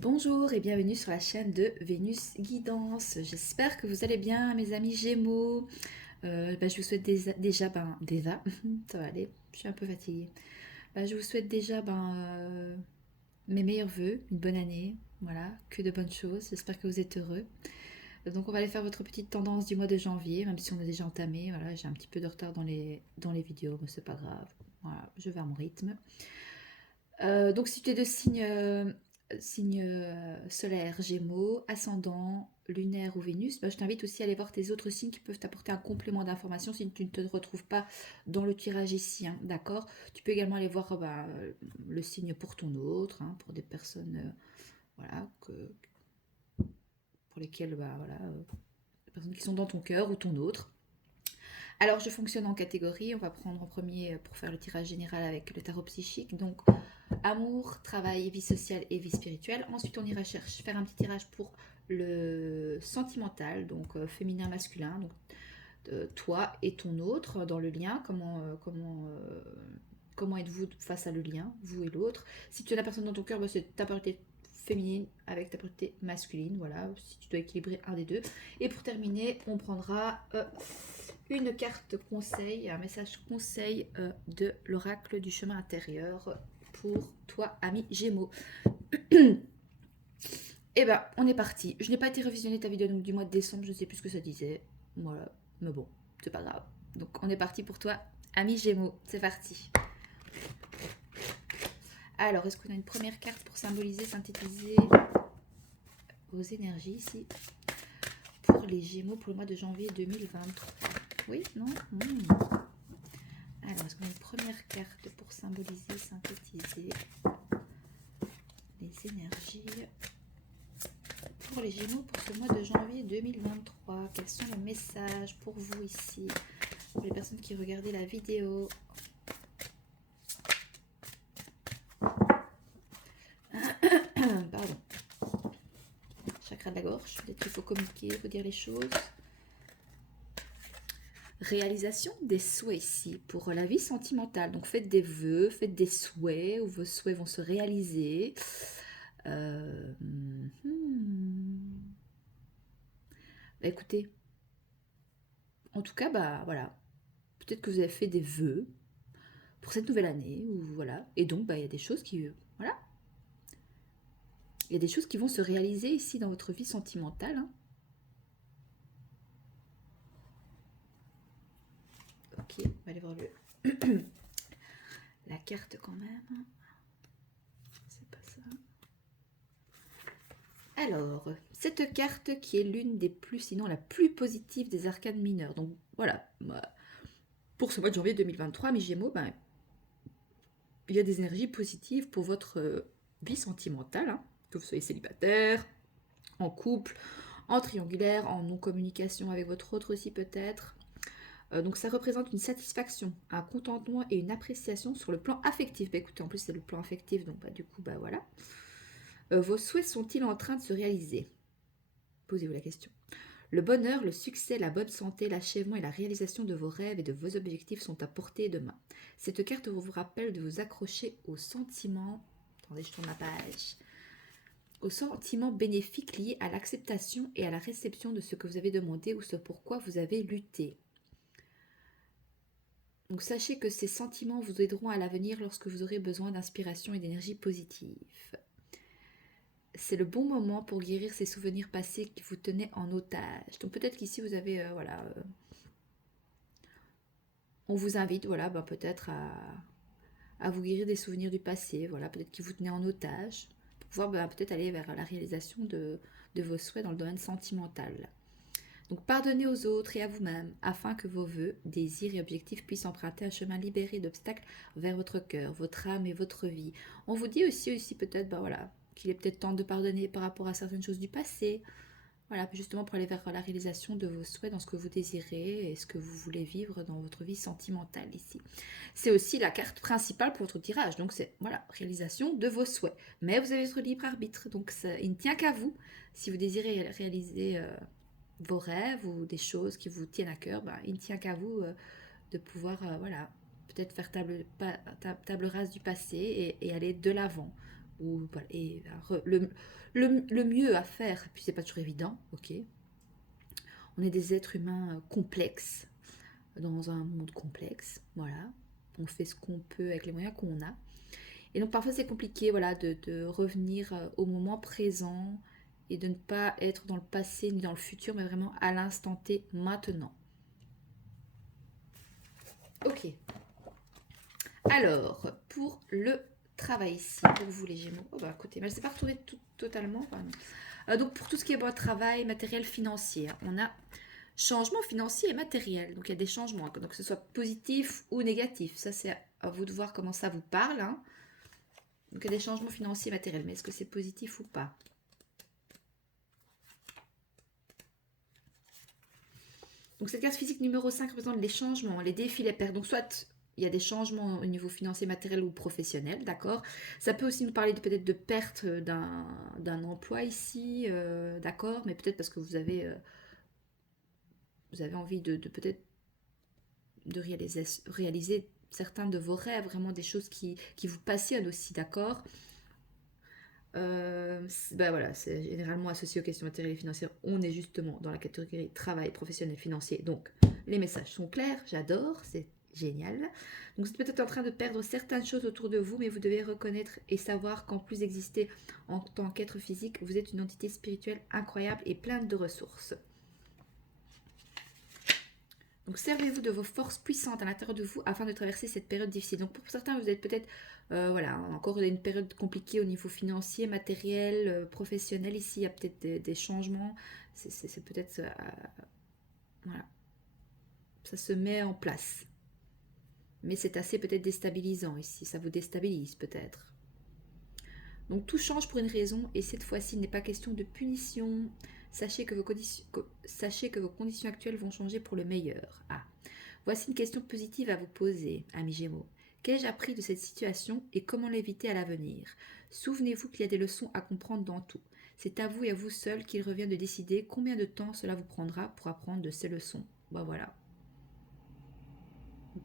Bonjour et bienvenue sur la chaîne de Vénus Guidance. J'espère que vous allez bien, mes amis Gémeaux. Je vous souhaite déjà, ça va aller, je suis un peu fatiguée. Je vous souhaite déjà mes meilleurs vœux, une bonne année, voilà, que de bonnes choses. J'espère que vous êtes heureux. Donc on va aller faire votre petite tendance du mois de janvier, même si on a déjà entamé. Voilà, j'ai un petit peu de retard dans les vidéos, mais c'est pas grave. Voilà, je vais à mon rythme. Donc si tu es de signe solaire Gémeaux, ascendant, lunaire ou Vénus, je t'invite aussi à aller voir tes autres signes qui peuvent t'apporter un complément d'information si tu ne te retrouves pas dans le tirage ici, hein, d'accord? Tu peux également aller voir le signe pour ton autre, hein, pour des personnes voilà, pour lesquelles les personnes qui sont dans ton cœur ou ton autre. Alors, je fonctionne en catégorie. On va prendre en premier pour faire le tirage général avec le tarot psychique. Donc, amour, travail, vie sociale et vie spirituelle. Ensuite, on ira faire un petit tirage pour le sentimental, donc féminin, masculin. Donc, toi et ton autre dans le lien. Comment êtes-vous face à le lien, vous et l'autre? Si tu as la personne dans ton cœur, c'est ta partie féminine avec ta partie masculine. Voilà, si tu dois équilibrer un des deux. Et pour terminer, on prendra une carte conseil, un message conseil de l'oracle du chemin intérieur pour toi, ami Gémeaux. Et on est parti. Je n'ai pas été revisionner ta vidéo du mois de décembre, je ne sais plus ce que ça disait. Voilà, mais bon, c'est pas grave. Donc on est parti pour toi, ami Gémeaux. C'est parti. Alors, est-ce qu'on a une première carte pour symboliser, synthétiser vos énergies ici pour les Gémeaux pour le mois de janvier 2023? Oui, non Alors, est-ce qu'on a une première carte pour symboliser, synthétiser les énergies pour les Gémeaux pour ce mois de janvier 2023? Quels sont les messages pour vous ici, pour les personnes qui regardaient la vidéo? Pardon. Chakra de la gorge, peut-être qu'il faut communiquer, faut dire les choses. Réalisation des souhaits ici pour la vie sentimentale. Donc faites des vœux, faites des souhaits où vos souhaits vont se réaliser. Écoutez, en tout cas, voilà. Peut-être que vous avez fait des vœux pour cette nouvelle année, ou voilà. Et donc, il y a des choses qui, voilà. Il y a des choses qui vont se réaliser ici dans votre vie sentimentale, hein. Ok, on va aller voir la carte quand même. C'est pas ça. Alors, cette carte qui est l'une des plus, sinon la plus positive des arcanes mineures. Donc voilà, pour ce mois de janvier 2023, mes Gémeaux, il y a des énergies positives pour votre vie sentimentale, hein, que vous soyez célibataire, en couple, en triangulaire, en non-communication avec votre autre aussi peut-être. Donc ça représente une satisfaction, un contentement et une appréciation sur le plan affectif. Écoutez, en plus c'est le plan affectif, donc du coup, voilà. Vos souhaits sont-ils en train de se réaliser? Posez-vous la question. Le bonheur, le succès, la bonne santé, l'achèvement et la réalisation de vos rêves et de vos objectifs sont à portée de main. Cette carte vous rappelle de vous accrocher aux sentiments. Attendez, je tourne la page. Aux sentiments bénéfiques liés à l'acceptation et à la réception de ce que vous avez demandé ou ce pourquoi vous avez lutté. Donc sachez que ces sentiments vous aideront à l'avenir lorsque vous aurez besoin d'inspiration et d'énergie positive. C'est le bon moment pour guérir ces souvenirs passés qui vous tenaient en otage. Donc peut-être qu'ici vous avez, on vous invite, peut-être à vous guérir des souvenirs du passé, voilà, peut-être qui vous tenaient en otage, pour pouvoir peut-être aller vers la réalisation de vos souhaits dans le domaine sentimental. Donc pardonnez aux autres et à vous-même, afin que vos vœux, désirs et objectifs puissent emprunter un chemin libéré d'obstacles vers votre cœur, votre âme et votre vie. On vous dit aussi peut-être, qu'il est peut-être temps de pardonner par rapport à certaines choses du passé. Voilà, justement pour aller vers la réalisation de vos souhaits dans ce que vous désirez et ce que vous voulez vivre dans votre vie sentimentale ici. C'est aussi la carte principale pour votre tirage, donc c'est réalisation de vos souhaits. Mais vous avez votre libre arbitre, donc il ne tient qu'à vous. Si vous désirez réaliser vos rêves ou des choses qui vous tiennent à cœur, il ne tient qu'à vous de pouvoir peut-être faire table rase du passé et aller de l'avant. ou, voilà, et le mieux à faire, puis c'est pas toujours évident, ok. On est des êtres humains complexes, dans un monde complexe, voilà. On fait ce qu'on peut avec les moyens qu'on a. Et donc parfois c'est compliqué, voilà, de revenir au moment présent et de ne pas être dans le passé ni dans le futur, mais vraiment à l'instant T, maintenant. Ok. Alors, pour le travail ici, pour vous les Gémeaux. Oh bah écoutez, mais je ne sais pas retourner totalement. Enfin, donc pour tout ce qui est bon, travail, matériel, financier, hein, on a changement financier et matériel. Donc il y a des changements, donc que ce soit positif ou négatif. Ça c'est à vous de voir comment ça vous parle, hein. Donc il y a des changements financiers et matériels, mais est-ce que c'est positif ou pas? Donc cette carte physique numéro 5 représente les changements, les défis, les pertes. Donc soit il y a des changements au niveau financier, matériel ou professionnel, d'accord. Ça peut aussi nous parler peut-être de perte d'un emploi ici, d'accord, mais peut-être parce que vous avez envie de peut-être de réaliser certains de vos rêves, vraiment des choses qui vous passionnent aussi, d'accord. Ben voilà, c'est généralement associé aux questions matérielles et financières. On est justement dans la catégorie travail professionnel financier. Donc, les messages sont clairs, j'adore, c'est génial. Donc, vous êtes peut-être en train de perdre certaines choses autour de vous, mais vous devez reconnaître et savoir qu'en plus d'exister en tant qu'être physique, vous êtes une entité spirituelle incroyable et pleine de ressources. Donc servez-vous de vos forces puissantes à l'intérieur de vous afin de traverser cette période difficile. Donc pour certains, vous êtes peut-être voilà, encore une période compliquée au niveau financier, matériel, professionnel. Ici, il y a peut-être des changements. C'est peut-être... voilà, ça se met en place. Mais c'est assez peut-être déstabilisant ici. Ça vous déstabilise peut-être. Donc tout change pour une raison et cette fois-ci, il n'est pas question de punition. Sachez que vos conditions actuelles vont changer pour le meilleur. Ah. Voici une question positive à vous poser, amis Gémeaux. Qu'ai-je appris de cette situation et comment l'éviter à l'avenir? Souvenez-vous qu'il y a des leçons à comprendre dans tout. C'est à vous et à vous seul qu'il revient de décider combien de temps cela vous prendra pour apprendre de ces leçons. Ben voilà.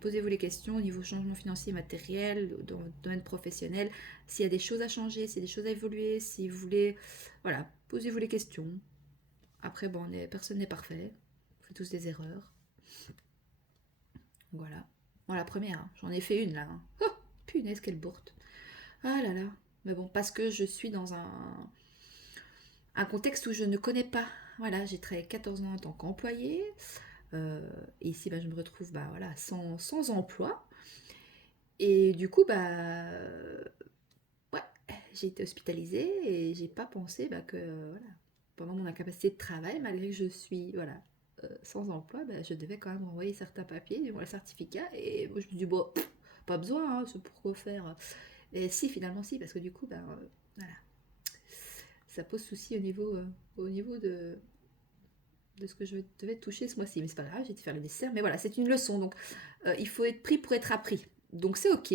Posez-vous les questions au niveau changement financier et matériel, dans votre domaine professionnel, s'il y a des choses à changer, s'il y a des choses à évoluer, si vous voulez... Voilà, posez-vous les questions. Après, bon, personne n'est parfait. On fait tous des erreurs. Voilà. Bon, la première, hein. J'en ai fait une là, hein. Oh, punaise, quelle bourte. Ah là là. Mais bon, parce que je suis dans un contexte où je ne connais pas. Voilà, j'ai travaillé 14 ans en tant qu'employée. Et ici, bah, je me retrouve bah, voilà, sans emploi. Et du coup, bah, ouais, j'ai été hospitalisée et j'ai pas pensé bah, que voilà, pendant mon incapacité de travail, malgré que je suis voilà, sans emploi, bah, je devais quand même envoyer certains papiers, du moins le certificat. Et moi, je me suis dit, bon, pas besoin, hein, c'est pourquoi faire. Et si, finalement, si, parce que du coup, bah, voilà, ça pose souci au niveau de ce que je devais toucher ce mois-ci. Mais c'est pas grave, j'ai été faire le nécessaire. Mais voilà, c'est une leçon. Donc, il faut être pris pour être appris. Donc, c'est OK,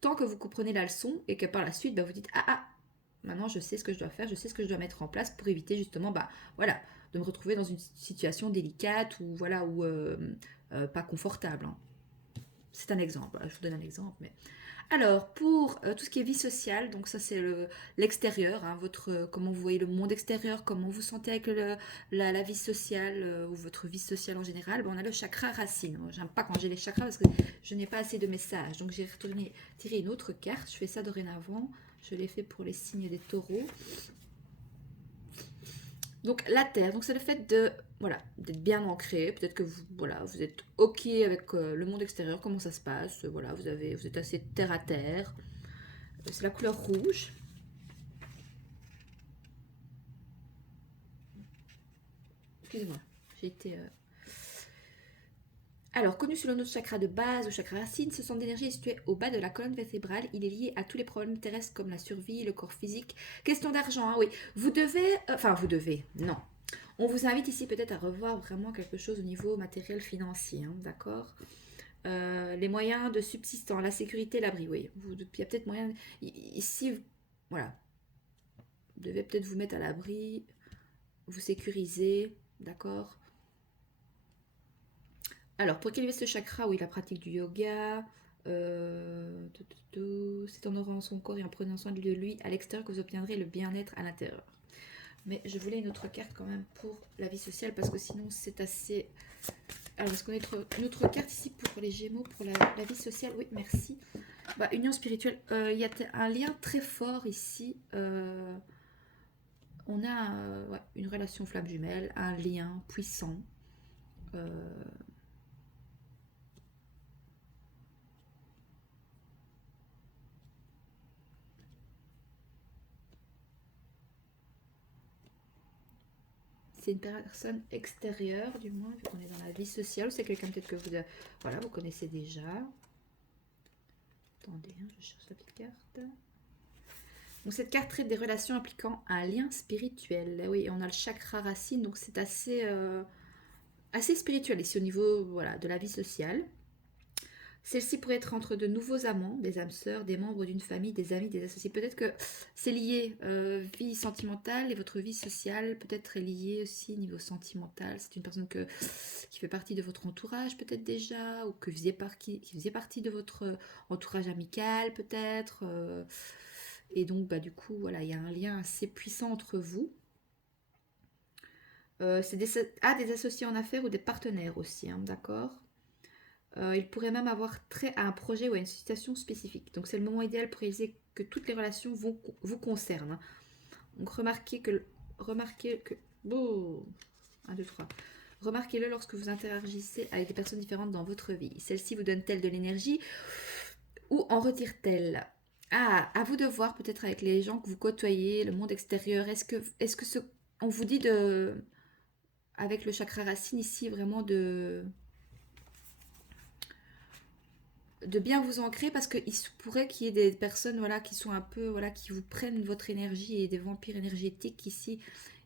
tant que vous comprenez la leçon et que par la suite, bah, vous dites, ah, maintenant, je sais ce que je dois faire, je sais ce que je dois mettre en place pour éviter justement, bah, voilà, de me retrouver dans une situation délicate ou, voilà, ou pas confortable, hein. C'est un exemple, voilà, je vous donne un exemple, mais alors, pour tout ce qui est vie sociale, donc ça c'est l'extérieur, hein, comment vous voyez le monde extérieur, comment vous sentez avec la vie sociale ou votre vie sociale en général, ben, on a le chakra racine. J'aime pas quand j'ai les chakras parce que je n'ai pas assez de messages. Donc j'ai tiré une autre carte, je fais ça dorénavant, je l'ai fait pour les signes des taureaux. Donc la terre, donc c'est le fait de voilà, d'être bien ancré, peut-être que vous êtes OK avec le monde extérieur, comment ça se passe, voilà, vous êtes assez terre à terre. C'est la couleur rouge. Excusez-moi, j'ai été... Alors, connu selon notre chakra de base ou chakra racine, ce centre d'énergie est situé au bas de la colonne vertébrale. Il est lié à tous les problèmes terrestres comme la survie, le corps physique. Question d'argent, hein, oui. Vous devez... non. On vous invite ici peut-être à revoir vraiment quelque chose au niveau matériel financier, hein, d'accord. Les moyens de subsistance, la sécurité, l'abri, oui. Il y a peut-être moyen... Ici, voilà. Vous devez peut-être vous mettre à l'abri, vous sécuriser, d'accord. Alors, pour cultiver ce chakra, oui, la pratique du yoga, C'est en honorant son corps et en prenant soin de lui à l'extérieur que vous obtiendrez le bien-être à l'intérieur. Mais je voulais une autre carte quand même pour la vie sociale parce que sinon c'est assez... Alors, est-ce qu'on a une autre carte ici pour les Gémeaux, pour la vie sociale? Oui, merci. Bah, union spirituelle, il y a un lien très fort ici. On a ouais, une relation flamme jumelle, un lien puissant. Euh, c'est une personne extérieure, du moins, vu qu'on est dans la vie sociale, ou c'est quelqu'un peut-être que vous, voilà, vous connaissez déjà. Attendez, hein, je cherche la petite carte. Donc cette carte traite des relations impliquant un lien spirituel. Oui, on a le chakra racine, donc c'est assez spirituel ici au niveau voilà, de la vie sociale. Celle-ci pourrait être entre de nouveaux amants, des âmes sœurs, des membres d'une famille, des amis, des associés. Peut-être que c'est lié, vie sentimentale et votre vie sociale peut-être est liée aussi niveau sentimental. C'est une personne qui fait partie de votre entourage peut-être déjà, ou qui faisait partie de votre entourage amical peut-être. Et donc bah, du coup, voilà, il y a un lien assez puissant entre vous. C'est des associés en affaires ou des partenaires aussi, hein, d'accord. Il pourrait même avoir trait à un projet ou à une situation spécifique. Donc c'est le moment idéal pour réaliser que toutes les relations vous concernent. Donc remarquez que oh, 1, 2, 3. Remarquez-le lorsque vous interagissez avec des personnes différentes dans votre vie. Celle-ci vous donne-t-elle de l'énergie ou en retire-t-elle? Ah, à vous de voir peut-être avec les gens que vous côtoyez, le monde extérieur. On vous dit avec le chakra racine ici, vraiment de bien vous ancrer parce qu'il se pourrait qu'il y ait des personnes voilà, qui sont un peu, voilà, qui vous prennent votre énergie et des vampires énergétiques ici.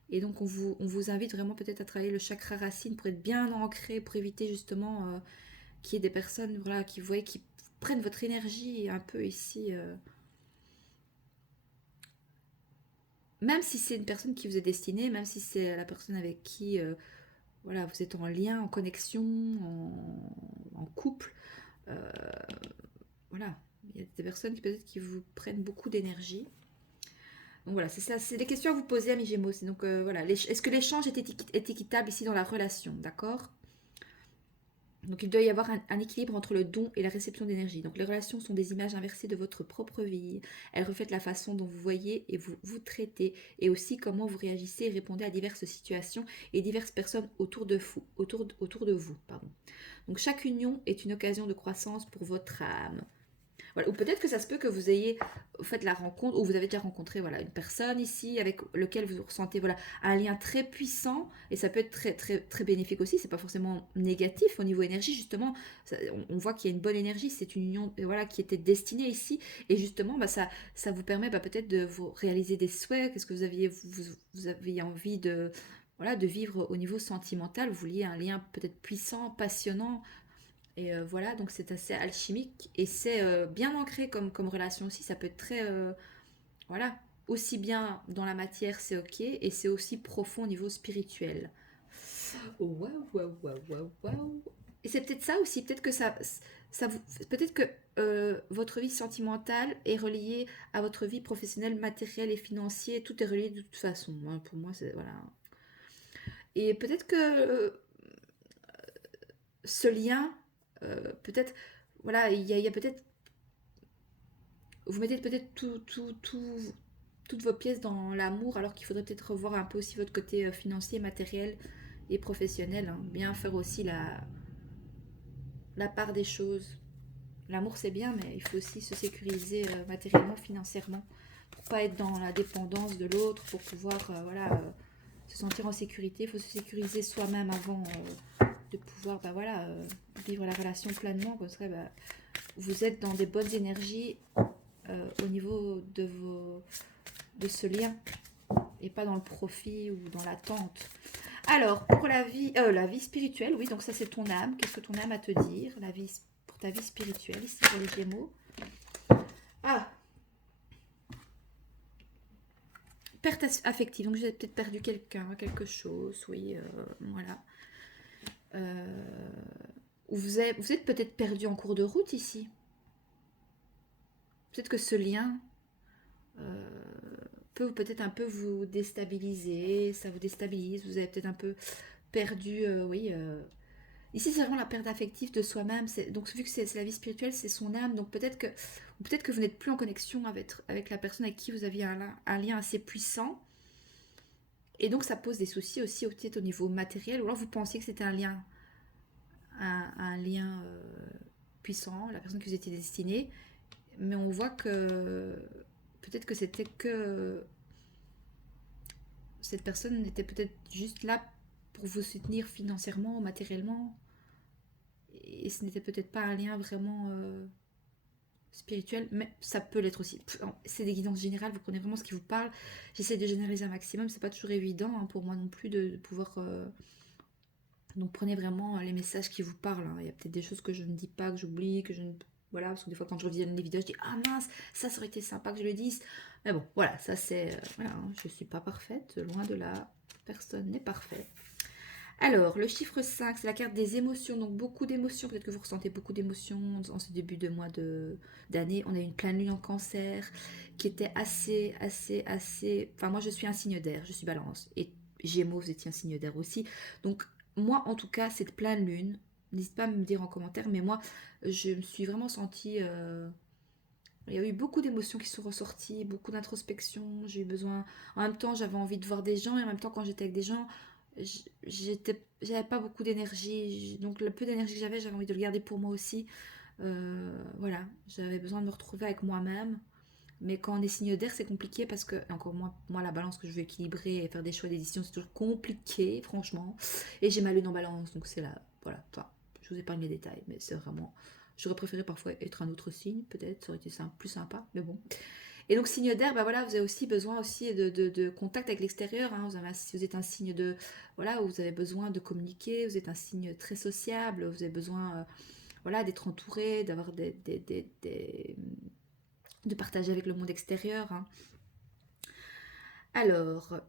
Et donc on vous invite vraiment peut-être à travailler le chakra racine pour être bien ancré, pour éviter justement qu'il y ait des personnes voilà, qui, vous voyez, qui prennent votre énergie un peu ici. Même si c'est une personne qui vous est destinée, même si c'est la personne avec qui voilà, vous êtes en lien, en connexion, en couple. euh, voilà, il y a des personnes qui peut-être qui vous prennent beaucoup d'énergie. Donc voilà, c'est ça, c'est des questions à vous poser à mes Gémeaux. Donc voilà, est-ce que l'échange est équitable ici dans la relation, d'accord? Donc il doit y avoir un équilibre entre le don et la réception d'énergie. Donc les relations sont des images inversées de votre propre vie. Elles reflètent la façon dont vous voyez et vous traitez, et aussi comment vous réagissez et répondez à diverses situations et diverses personnes autour de vous. Pardon. Donc chaque union est une occasion de croissance pour votre âme. Voilà. Ou peut-être que ça se peut que vous ayez fait la rencontre, ou vous avez déjà rencontré voilà, une personne ici avec lequel vous ressentez voilà, un lien très puissant, et ça peut être très, très, très bénéfique aussi, c'est pas forcément négatif au niveau énergie, justement, on voit qu'il y a une bonne énergie, c'est une union voilà, qui était destinée ici, et justement, bah, ça vous permet bah, peut-être de vous réaliser des souhaits, qu'est-ce que vous aviez envie voilà, de vivre au niveau sentimental, vous vouliez un lien peut-être puissant, passionnant, et voilà, donc c'est assez alchimique et c'est bien ancré comme relation aussi. Ça peut être très, voilà, aussi bien dans la matière, c'est ok, et c'est aussi profond au niveau spirituel. Waouh, waouh, waouh, waouh, waouh. Et c'est peut-être ça aussi, peut-être que peut-être que votre vie sentimentale est reliée à votre vie professionnelle, matérielle et financière. Tout est relié de toute façon, hein. Pour moi, c'est voilà. Et peut-être que ce lien, peut-être, voilà, il y a peut-être vous mettez peut-être toutes vos pièces dans l'amour, alors qu'il faudrait peut-être revoir un peu aussi votre côté financier, matériel et professionnel, hein. Bien faire aussi la part des choses. L'amour c'est bien, mais il faut aussi se sécuriser matériellement, financièrement, pour pas être dans la dépendance de l'autre, pour pouvoir voilà, se sentir en sécurité. Il faut se sécuriser soi-même avant de pouvoir bah, voilà, vivre la relation pleinement. Comme ça, bah, vous êtes dans des bonnes énergies au niveau de ce lien, et pas dans le profit ou dans l'attente. Alors, pour la vie spirituelle, oui, donc ça c'est ton âme. Qu'est-ce que ton âme a à te dire pour ta vie spirituelle, ici pour les Gémeaux? Ah, perte affective. Donc, j'ai peut-être perdu quelqu'un, quelque chose, oui, voilà. Ou vous êtes peut-être perdu en cours de route ici. peut-être que ce lien peut peut-être un peu vous déstabiliser, ça vous déstabilise, vous avez peut-être un peu perdu, oui. Ici, c'est vraiment la perte affective de soi-même. Donc, vu que c'est la vie spirituelle, c'est son âme. Donc, peut-être que vous n'êtes plus en connexion avec la personne avec qui vous aviez un lien assez puissant. Et donc, ça pose des soucis aussi peut-être au niveau matériel. Ou alors, vous pensiez que c'était un lien puissant, la personne qui vous était destinée. Mais on voit que peut-être que c'était que cette personne était peut-être juste là pour vous soutenir financièrement, matériellement. Et ce n'était peut-être pas un lien vraiment spirituel, mais ça peut l'être aussi. C'est des guidances générales, vous prenez vraiment ce qui vous parle. J'essaie de généraliser un maximum, c'est pas toujours évident hein, pour moi non plus de pouvoir. Donc prenez vraiment les messages qui vous parlent. Hein. Il y a peut-être des choses que je ne dis pas, que j'oublie, que je ne. Voilà, parce que des fois quand je revisionne les vidéos, je dis ah mince, ça aurait été sympa que je le dise. Mais bon, voilà, ça c'est. Voilà, hein, je suis pas parfaite, loin de là, personne n'est parfait. Alors, le chiffre 5, c'est la carte des émotions. Donc, beaucoup d'émotions. Peut-être que vous ressentez beaucoup d'émotions en ce début de mois d'année. On a eu une pleine lune en cancer qui était assez... Enfin, moi, je suis un signe d'air. Je suis balance. Et Gémeaux, vous étiez un signe d'air aussi. Donc, moi, en tout cas, cette pleine lune, n'hésitez pas à me dire en commentaire, mais moi, je me suis vraiment sentie... il y a eu beaucoup d'émotions qui sont ressorties, beaucoup d'introspection. J'ai eu besoin... En même temps, j'avais envie de voir des gens. Et en même temps, quand j'étais avec des gens j'avais pas beaucoup d'énergie, donc le peu d'énergie que j'avais envie de le garder pour moi aussi. Voilà, j'avais besoin de me retrouver avec moi-même. Mais quand on est signe d'air, c'est compliqué parce que, encore moi, la balance que je veux équilibrer et faire des choix d'édition, c'est toujours compliqué, franchement. Et j'ai ma lune en balance, donc c'est là, voilà. Enfin, je vous épargne les détails, mais c'est vraiment. J'aurais préféré parfois être un autre signe, peut-être, ça aurait été plus sympa, mais bon. Et donc, signe d'air, bah voilà, vous avez aussi besoin aussi de contact avec l'extérieur. Hein. Si vous êtes un signe de. Voilà, vous avez besoin de communiquer, vous êtes un signe très sociable, vous avez besoin voilà, d'être entouré, d'avoir de partager avec le monde extérieur. Hein. Alors,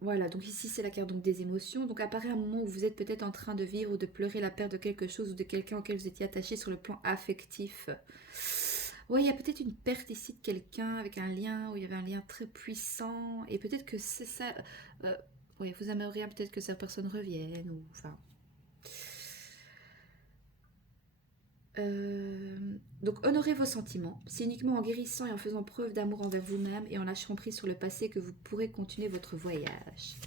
voilà, donc ici c'est la carte donc, des émotions. Donc apparaît un moment où vous êtes peut-être en train de vivre ou de pleurer la perte de quelque chose ou de quelqu'un auquel vous étiez attaché sur le plan affectif. Oui, il y a peut-être une perte ici de quelqu'un avec un lien où il y avait un lien très puissant. Et peut-être que c'est ça. Euh, oui, vous aimeriez peut-être que cette personne revienne. Ou, enfin. Donc honorez vos sentiments. C'est uniquement en guérissant et en faisant preuve d'amour envers vous-même et en lâchant prise sur le passé que vous pourrez continuer votre voyage.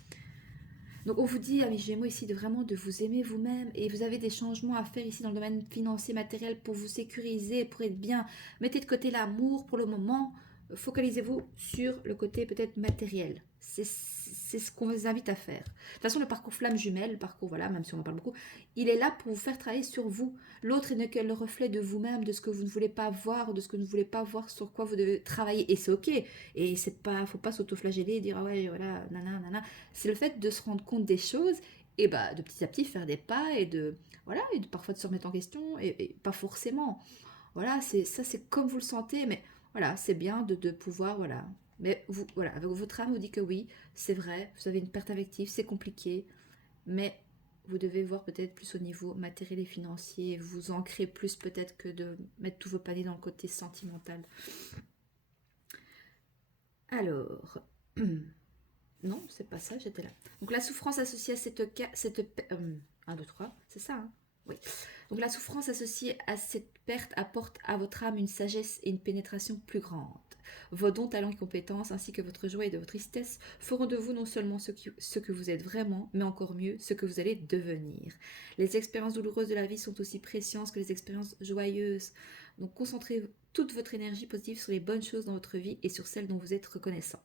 Donc on vous dit, amis Gémeaux, ici de vous aimer vous-même et vous avez des changements à faire ici dans le domaine financier, matériel pour vous sécuriser, pour être bien. Mettez de côté l'amour pour le moment, focalisez-vous sur le côté peut-être matériel. C'est ce qu'on vous invite à faire. De toute façon, le parcours flamme jumelle, le parcours, voilà, même si on en parle beaucoup, il est là pour vous faire travailler sur vous. L'autre n'est que le reflet de vous-même, de ce que vous ne voulez pas voir, de ce que vous ne voulez pas voir, sur quoi vous devez travailler. Et c'est ok. Et c'est pas, faut pas s'auto-flageller et dire, ah ouais, voilà, nana. C'est le fait de se rendre compte des choses et bah de petit à petit faire des pas et de voilà et de parfois de se remettre en question et pas forcément voilà c'est comme vous le sentez mais voilà c'est bien de pouvoir voilà mais vous voilà avec votre âme vous dit que oui c'est vrai vous avez une perte affective c'est compliqué mais vous devez voir peut-être plus au niveau matériel et financier vous ancrer plus peut-être que de mettre tous vos paniers dans le côté sentimental alors non, c'est pas ça, j'étais là. Donc la souffrance associée à cette 1, 2, 3, c'est ça, hein. Oui. Donc la souffrance associée à cette perte apporte à votre âme une sagesse et une pénétration plus grande. Vos dons, talents et compétences, ainsi que votre joie et de votre tristesse, feront de vous non seulement ce que vous êtes vraiment, mais encore mieux, ce que vous allez devenir. Les expériences douloureuses de la vie sont aussi précieuses que les expériences joyeuses. Donc concentrez toute votre énergie positive sur les bonnes choses dans votre vie et sur celles dont vous êtes reconnaissant.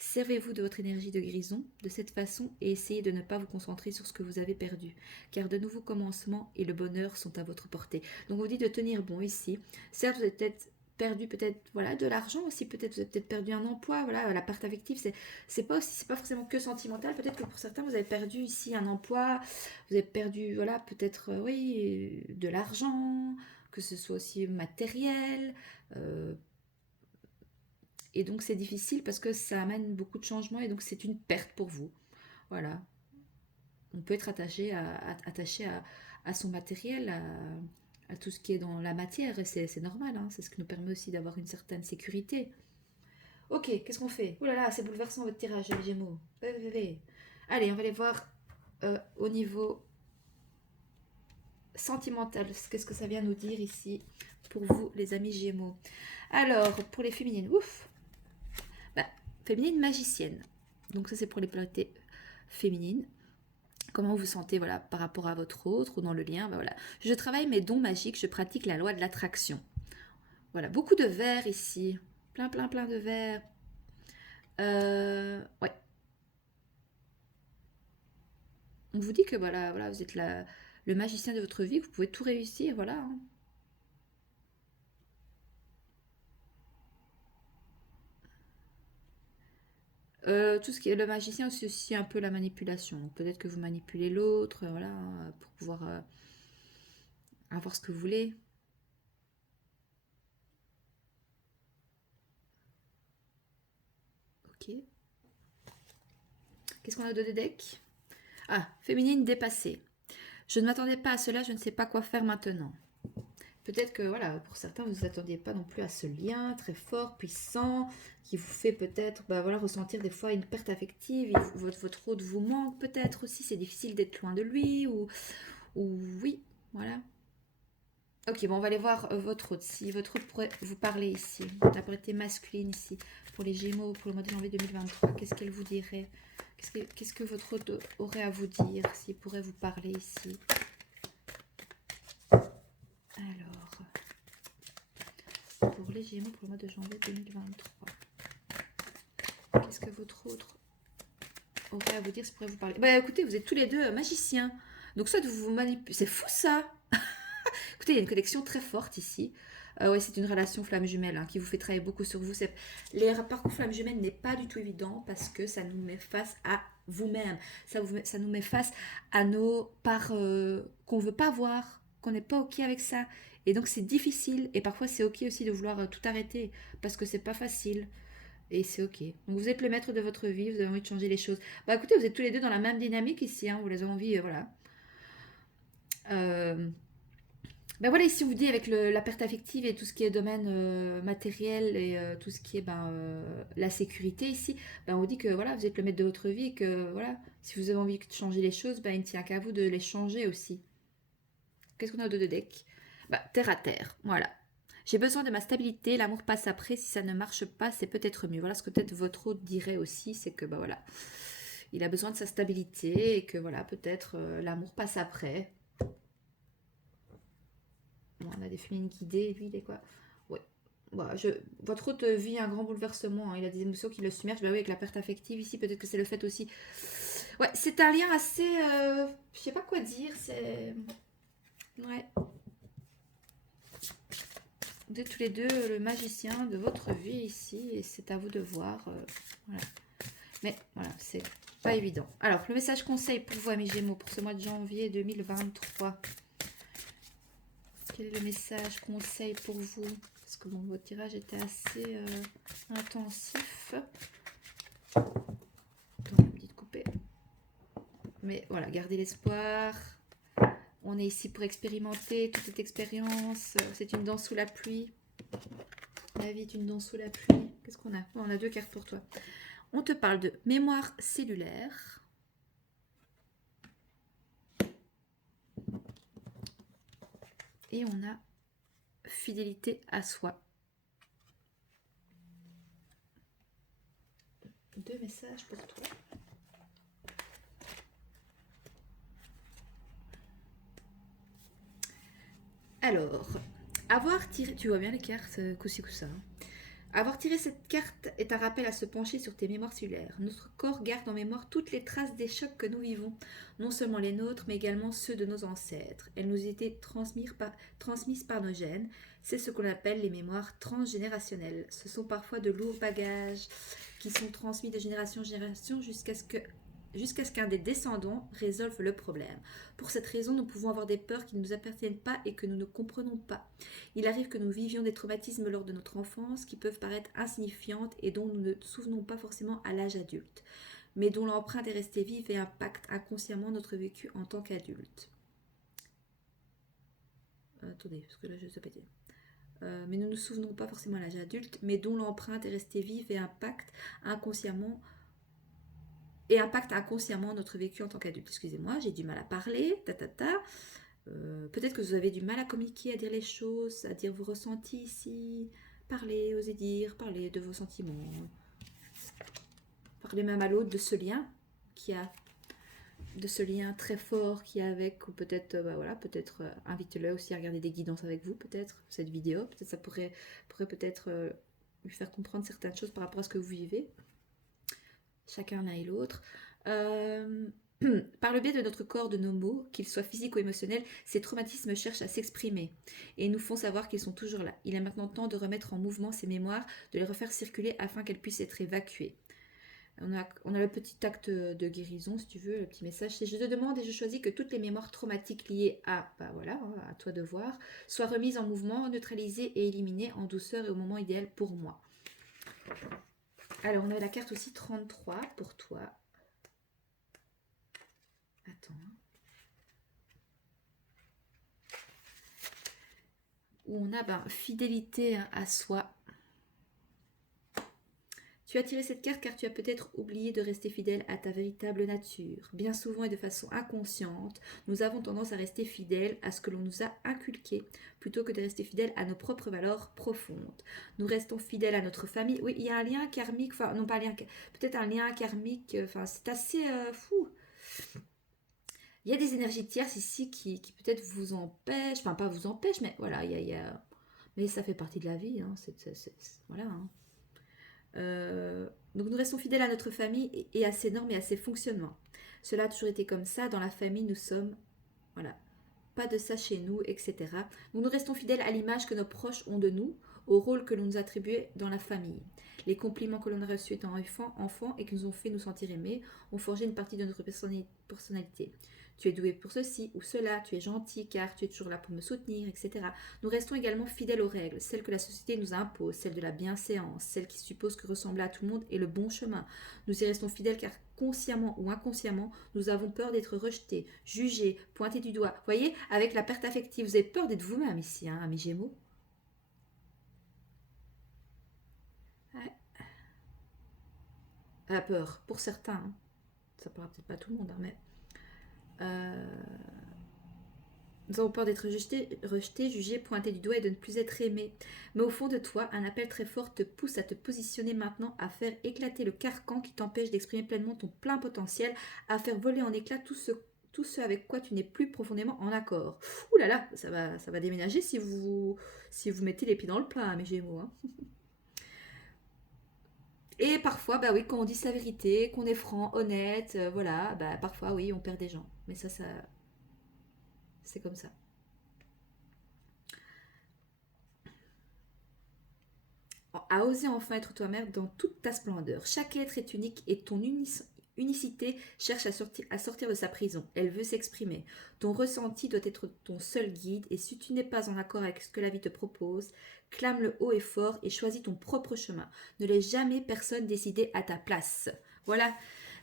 Servez-vous de votre énergie de guérison de cette façon et essayez de ne pas vous concentrer sur ce que vous avez perdu, car de nouveaux commencements et le bonheur sont à votre portée. Donc on vous dit de tenir bon ici. Certes, vous avez peut-être perdu voilà de l'argent aussi, peut-être vous avez peut-être perdu un emploi, voilà la perte affective c'est pas forcément que sentimental, peut-être que pour certains vous avez perdu ici un emploi, vous avez perdu voilà peut-être oui de l'argent, que ce soit aussi matériel. Et donc c'est difficile parce que ça amène beaucoup de changements et donc c'est une perte pour vous. Voilà. On peut être attaché à son matériel, à tout ce qui est dans la matière, et c'est normal, hein, c'est ce qui nous permet aussi d'avoir une certaine sécurité. Ok, qu'est-ce qu'on fait? Oh là là, c'est bouleversant votre tirage, les Gémeaux. Allez, on va aller voir au niveau sentimental, qu'est-ce que ça vient nous dire ici pour vous, les amis Gémeaux. Alors, pour les féminines, ouf, bah, féminine magicienne. Donc ça, c'est pour les polarités féminines. Comment vous vous sentez, voilà, par rapport à votre autre ou dans le lien, bah, voilà. Je travaille mes dons magiques, je pratique la loi de l'attraction. Voilà, beaucoup de verres ici. Plein, plein, plein de verres. Ouais. On vous dit que voilà, voilà, vous êtes le magicien de votre vie, vous pouvez tout réussir, voilà, hein. Tout ce qui est le magicien, c'est aussi un peu la manipulation. Donc peut-être que vous manipulez l'autre, voilà, pour pouvoir avoir ce que vous voulez. Ok. Qu'est-ce qu'on a de deck? Ah, féminine dépassée. Je ne m'attendais pas à cela, je ne sais pas quoi faire maintenant. Peut-être que, voilà, pour certains, vous ne vous attendiez pas non plus à ce lien très fort, puissant, qui vous fait peut-être bah, voilà, ressentir des fois une perte affective. Votre autre vous manque peut-être aussi, c'est difficile d'être loin de lui, ou oui, voilà. Ok, bon, on va aller voir votre autre. Si votre autre pourrait vous parler ici, la polarité masculine ici, pour les Gémeaux, pour le mois de janvier 2023, qu'est-ce qu'elle vous dirait? Qu'est-ce que votre autre aurait à vous dire, s'il pourrait vous parler ici? Alors, pour les Gémeaux, pour le mois de janvier 2023, qu'est-ce que votre autre aurait à vous dire, s'il pourrait vous parler? Bah écoutez, vous êtes tous les deux magiciens. Donc soit vous manipulez... C'est fou ça! Écoutez, il y a une connexion très forte ici. Oui, c'est une relation flamme jumelle hein, qui vous fait travailler beaucoup sur vous. Les parcours flamme jumelle n'est pas du tout évident parce que ça nous met face à vous-même. Ça nous met face à nos parts qu'on ne veut pas voir, qu'on n'est pas OK avec ça. Et donc c'est difficile. Et parfois c'est OK aussi de vouloir tout arrêter parce que c'est pas facile. Et c'est OK. Donc vous êtes le maître de votre vie, vous avez envie de changer les choses. Bah écoutez, vous êtes tous les deux dans la même dynamique ici. Hein, vous avez envie, voilà. Ben voilà, ici on vous dit avec la perte affective et tout ce qui est domaine matériel et tout ce qui est la sécurité ici, ben on vous dit que voilà, vous êtes le maître de votre vie et que voilà, si vous avez envie de changer les choses, ben il ne tient qu'à vous de les changer aussi. Qu'est-ce qu'on a de deck? Bah, terre à terre, voilà. J'ai besoin de ma stabilité, l'amour passe après, si ça ne marche pas, c'est peut-être mieux. Voilà ce que peut-être votre autre dirait aussi, c'est que bah voilà, il a besoin de sa stabilité et que voilà, peut-être l'amour passe après. Bon, on a des féminines guidées, lui, il est quoi? Ouais. Bah, votre hôte vit un grand bouleversement, hein. Il a des émotions qui le submergent. Bah oui, avec la perte affective ici, peut-être que c'est le fait aussi. Ouais, c'est un lien assez. Je sais pas quoi dire, c'est. Ouais. Vous êtes tous les deux le magicien de votre vie ici, et c'est à vous de voir. Voilà. Mais voilà, c'est pas évident. Alors, le message conseil pour vous, amis Gémeaux, pour ce mois de janvier 2023. Quel est le message conseil pour vous? Parce que bon, votre tirage était assez intensif. Attends, une petite coupée. Mais voilà, gardez l'espoir. On est ici pour expérimenter toute cette expérience. C'est une danse sous la pluie. La vie est une danse sous la pluie. Qu'est-ce qu'on a? Oh, on a deux cartes pour toi. On te parle de mémoire cellulaire. Et on a fidélité à soi. Deux messages pour toi. Alors, avoir tiré... Tu vois bien les cartes, coup-ci, coup-ça. Avoir tiré cette carte est un rappel à se pencher sur tes mémoires cellulaires. Notre corps garde en mémoire toutes les traces des chocs que nous vivons, non seulement les nôtres, mais également ceux de nos ancêtres. Elles nous étaient transmises par nos gènes. C'est ce qu'on appelle les mémoires transgénérationnelles. Ce sont parfois de lourds bagages qui sont transmis de génération en génération jusqu'à ce qu'un des descendants résolve le problème. Pour cette raison, nous pouvons avoir des peurs qui ne nous appartiennent pas et que nous ne comprenons pas. Il arrive que nous vivions des traumatismes lors de notre enfance qui peuvent paraître insignifiantes et dont nous ne nous souvenons pas forcément à l'âge adulte, mais dont l'empreinte est restée vive et impacte inconsciemment notre vécu en tant qu'adulte. Attendez, parce que là, je sais pas dire. Mais nous ne nous souvenons pas forcément à l'âge adulte, mais dont l'empreinte est restée vive et impacte inconsciemment notre vécu en tant qu'adulte. Excusez-moi, j'ai du mal à parler, peut-être que vous avez du mal à communiquer, à dire les choses, à dire vos ressentis ici. Parlez, osez dire, parlez de vos sentiments. Parlez même à l'autre de ce lien qui a, de ce lien très fort qu'il y a avec, ou peut-être, voilà, peut-être invitez-le aussi à regarder des guidances avec vous, peut-être, cette vidéo. Peut-être ça pourrait peut-être lui faire comprendre certaines choses par rapport à ce que vous vivez. Chacun l'un et l'autre. Par le biais de notre corps, de nos mots, qu'ils soient physiques ou émotionnels, ces traumatismes cherchent à s'exprimer et nous font savoir qu'ils sont toujours là. Il est maintenant temps de remettre en mouvement ces mémoires, de les refaire circuler afin qu'elles puissent être évacuées. On a le petit acte de guérison, si tu veux, le petit message. C'est: je te demande et je choisis que toutes les mémoires traumatiques liées à, bah voilà, à toi de voir, soient remises en mouvement, neutralisées et éliminées en douceur et au moment idéal pour moi. Alors, on a la carte aussi 33 pour toi. Attends. Où on a fidélité à soi. Tu as tiré cette carte car tu as peut-être oublié de rester fidèle à ta véritable nature. Bien souvent et de façon inconsciente, nous avons tendance à rester fidèles à ce que l'on nous a inculqué, plutôt que de rester fidèles à nos propres valeurs profondes. Nous restons fidèles à notre famille. Oui, il y a un lien karmique, enfin non pas un lien, peut-être un lien karmique, enfin c'est assez fou. Il y a des énergies tierces ici qui peut-être vous empêchent, enfin pas vous empêchent, mais voilà, mais ça fait partie de la vie, hein, voilà. Hein. Donc nous restons fidèles à notre famille et à ses normes et à ses fonctionnements. Cela a toujours été comme ça, dans la famille nous sommes, voilà, pas de ça chez nous, etc. Donc nous restons fidèles à l'image que nos proches ont de nous, au rôle que l'on nous attribuait dans la famille. Les compliments que l'on a reçus étant enfant et qui nous ont fait nous sentir aimés ont forgé une partie de notre personnalité. Tu es doué pour ceci ou cela, tu es gentil car tu es toujours là pour me soutenir, etc. Nous restons également fidèles aux règles, celles que la société nous impose, celles de la bienséance, celles qui supposent que ressembler à tout le monde est le bon chemin. Nous y restons fidèles car consciemment ou inconsciemment, nous avons peur d'être rejetés, jugés, pointés du doigt. Vous voyez, avec la perte affective, vous avez peur d'être vous-même ici, hein, mes Gémeaux. Ouais. La peur, pour certains. Hein. Ça ne parlera peut-être pas tout le monde, hein, mais... Nous avons peur d'être rejetés, jugés, pointés du doigt et de ne plus être aimés. Mais au fond de toi, un appel très fort te pousse à te positionner maintenant, à faire éclater le carcan qui t'empêche d'exprimer pleinement ton plein potentiel, à faire voler en éclats tout ce avec quoi tu n'es plus profondément en accord. Ouh là là, ça va déménager si vous mettez les pieds dans le plat, mes Gémeaux. Hein. Et parfois, bah oui, quand on dit sa vérité, qu'on est franc, honnête, voilà, bah parfois oui, on perd des gens. Mais ça c'est comme ça. À oser enfin être toi-même dans toute ta splendeur. Chaque être est unique et ton unicité cherche à sortir de sa prison. Elle veut s'exprimer. Ton ressenti doit être ton seul guide et si tu n'es pas en accord avec ce que la vie te propose, clame-le haut et fort et choisis ton propre chemin. Ne laisse jamais personne décider à ta place. Voilà.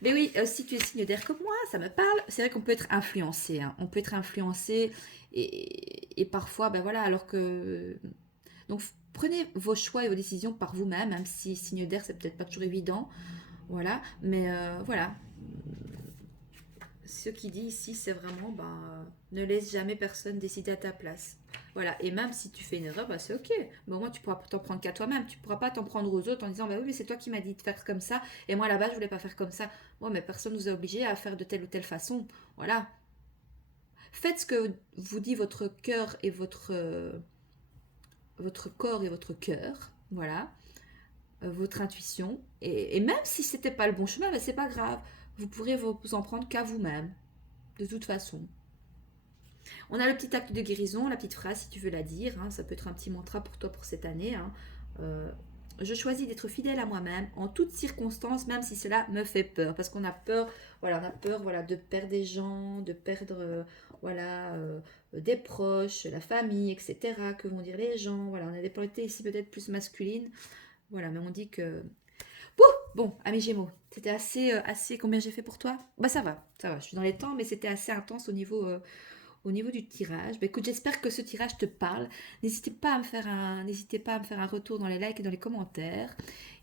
Mais oui, si tu es signe d'air comme moi, ça me parle. C'est vrai qu'on peut être influencé. Hein. On peut être influencé et parfois, ben voilà, alors que... Donc prenez vos choix et vos décisions par vous-même, même si signe d'air, c'est peut-être pas toujours évident. Voilà, mais voilà. Ce qui dit ici, c'est vraiment, ne laisse jamais personne décider à ta place. Voilà, et même si tu fais une erreur, c'est ok. Mais au moins, tu pourras t'en prendre qu'à toi-même. Tu pourras pas t'en prendre aux autres en disant, bah oui, mais c'est toi qui m'as dit de faire comme ça, et moi là-bas, je voulais pas faire comme ça. Bon, mais personne nous a obligés à faire de telle ou telle façon. Voilà. Faites ce que vous dit votre cœur et votre corps et votre cœur. Voilà. Votre intuition. Et même si c'était pas le bon chemin, c'est pas grave. Vous pourrez vous en prendre qu'à vous-même. De toute façon. On a le petit acte de guérison, la petite phrase si tu veux la dire. Hein, ça peut être un petit mantra pour toi pour cette année. Hein. Je choisis d'être fidèle à moi-même en toutes circonstances, même si cela me fait peur. Parce qu'on a peur, voilà, de perdre des gens, de perdre des proches, la famille, etc. Que vont dire les gens. Voilà, on a des polarités ici peut-être plus masculines. Voilà, mais on dit que... Bon, amis Gémeaux, c'était assez... Combien j'ai fait pour toi? Bah ça va, je suis dans les temps, mais c'était assez intense au au niveau du tirage. Bah, écoute, j'espère que ce tirage te parle. N'hésitez pas à me faire un retour dans les likes et dans les commentaires.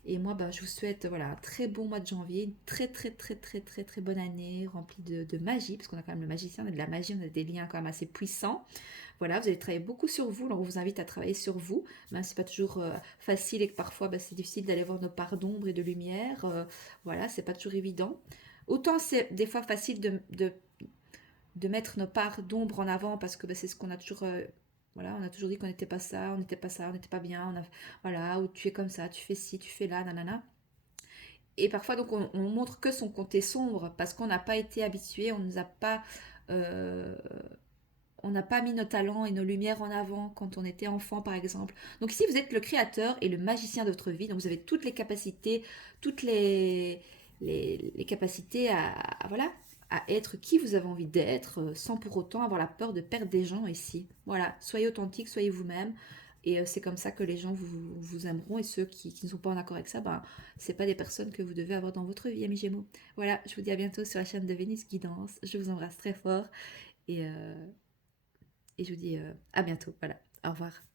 Et moi, bah, je vous souhaite voilà, un très bon mois de janvier, une très bonne année remplie de magie, parce qu'on a quand même le magicien, on a de la magie, on a des liens quand même assez puissants. Voilà, vous allez travailler beaucoup sur vous, alors on vous invite à travailler sur vous, même si c'est pas toujours facile et que parfois bah, c'est difficile d'aller voir nos parts d'ombre et de lumière. Voilà, c'est pas toujours évident. Autant c'est des fois facile de mettre nos parts d'ombre en avant parce que bah, c'est ce qu'on a toujours voilà, on a toujours dit qu'on n'était pas ça, on n'était pas ça, on n'était pas bien, voilà, ou tu es comme ça, tu fais ci, tu fais là, nanana. Et parfois donc on montre que son côté sombre parce qu'on n'a pas été habitué, euh, on n'a pas mis nos talents et nos lumières en avant quand on était enfant par exemple. Donc ici vous êtes le créateur et le magicien de votre vie, donc vous avez toutes les capacités, toutes les capacités voilà, à être qui vous avez envie d'être sans pour autant avoir la peur de perdre des gens ici. Voilà, soyez authentique, soyez vous-même. Et c'est comme ça que les gens vous aimeront. Et ceux qui ne sont pas en accord avec ça, ben, c'est pas des personnes que vous devez avoir dans votre vie, amis Gémeaux. Voilà, je vous dis à bientôt sur la chaîne de Vénus Guidance. Je vous embrasse très fort. Et, euh, et je vous dis à bientôt. Voilà, au revoir.